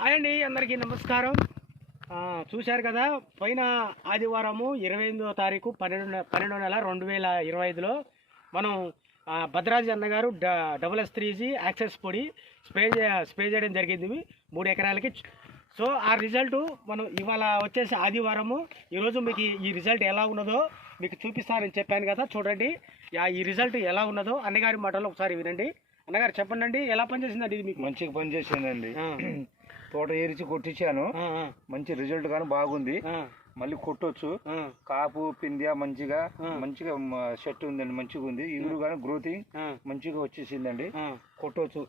Hi అండి, అందరికీ నమస్కారం. చూశారు కదా, పోయిన ఆదివారము 28వ తారీఖు 12వ నెల 2025లో మనం భద్రాజి అన్నగారు SS3G యాక్సెస్ పొడి స్ప్రే చేయడం జరిగింది 3 ఎకరాలకి. సో ఆ రిజల్ట్ మనం ఇవాళ వచ్చేసి ఆదివారము, ఈరోజు మీకు ఈ రిజల్ట్ ఎలా ఉన్నదో మీకు చూపిస్తానని చెప్పాను కదా. చూడండి ఈ రిజల్ట్ ఎలా ఉన్నదో అన్నగారి మాటల్లో ఒకసారి వినండి. అన్నగారు చెప్పండి, ఎలా పనిచేసిందండి ఇది? మీకు మంచిగా పనిచేసిందండి. తోట ఏరిచి కొట్టించాను, మంచి రిజల్ట్ కానీ బాగుంది. మళ్ళీ కొట్టొచ్చు. కాపు పిండియా మంచిగా సెట్ ఉందండి, మంచిగా ఉంది. ఇగురు కానీ గ్రోతింగ్ మంచిగా వచ్చేసిందండి. కొట్టొచ్చు.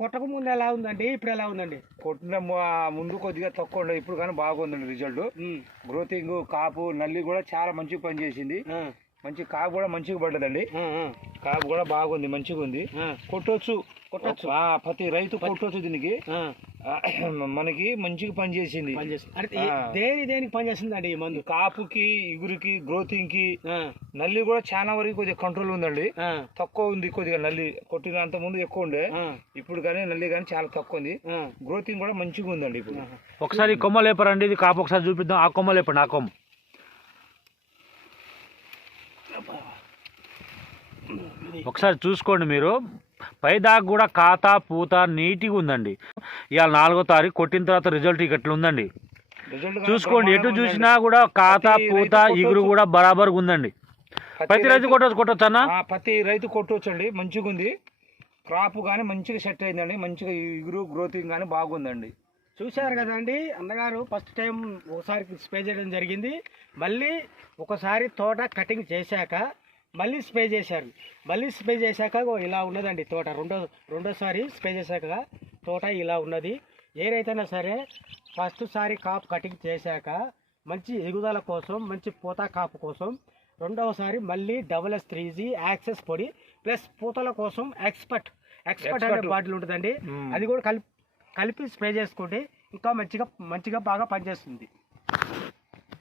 కొట్టక ముందు ఎలా ఉందండి, ఇప్పుడు ఎలా ఉందండి? కొట్టిన ముందు కొద్దిగా తక్కువ ఉండే, ఇప్పుడు కానీ బాగుందండి రిజల్ట్. గ్రోతింగ్ కాపు నల్లి కూడా చాలా మంచిగా పనిచేసింది. మంచి కాపు కూడా మంచిగా పడ్డదండి. కాపు కూడా బాగుంది, మంచిగా ఉంది. కొట్టొచ్చు. ప్రతి రైతు కొట్టొచ్చు దీనికి. మనకి మంచిగా పనిచేసింది. దేనికి పనిచేసిందండి ఈ మందు? కాపుకి, ఇగురికి, గ్రోతింగ్ కి. నల్లి కూడా చాలా వరకు కొద్దిగా కంట్రోల్ ఉందండి. తక్కువ ఉంది కొద్దిగా నల్లి. కొట్టినంత ముందు ఎక్కువ ఉండే, ఇప్పుడు కానీ నల్లి కానీ చాలా తక్కువ ఉంది. గ్రోతింగ్ కూడా మంచిగా ఉందండి. ఇప్పుడు ఒకసారి కొమ్మ లేపరండి, ఇది కాపు ఒకసారి చూపిద్దాం. ఆ కొమ్మ లేపండి, ఆ కొమ్మ. ఒకసారి చూసుకోండి మీరు, పైదాకా కూడా కాత పూత నీట్గా ఉందండి. ఇవాళ 4వ తారీఖు కొట్టిన తర్వాత రిజల్ట్ ఇట్లా ఉందండి. చూసుకోండి, ఎటు చూసినా కూడా కాత పూత ఇగురు కూడా బరాబర్గా ఉందండి. ప్రతి రైతు కొట్టొచ్చు అన్న, ప్రతి రైతు కొట్టవచ్చు అండి. మంచిగా ఉంది. క్రాప్ కానీ మంచిగా సెట్ అయిందండి. మంచిగా ఇగురు గ్రోతింగ్ కానీ బాగుందండి. చూశారు కదండి, అన్నగారు ఫస్ట్ టైం ఒకసారి స్ప్రే చేయడం జరిగింది. మళ్ళీ ఒకసారి తోట కటింగ్ చేశాక మళ్ళీ స్ప్రే చేశారు. మళ్ళీ స్ప్రే చేశాక ఇలా ఉన్నదండి తోట. రెండోసారి స్ప్రే చేశాక తోట ఇలా ఉన్నది. ఏ రైతైనా సరే ఫస్ట్ సారి కాపు కటింగ్ చేశాక మంచి ఎగుదల కోసం, మంచి పూత కాపు కోసం రెండవసారి మళ్ళీ SS3G యాక్సెస్ పొడి ప్లస్ పూతల కోసం ఎక్స్పర్ట్ అనే బాటిల్ ఉంటుందండి. అది కూడా కలిపి స్ప్రే చేసుకుంటే ఇంకా మంచిగా బాగా పనిచేస్తుంది.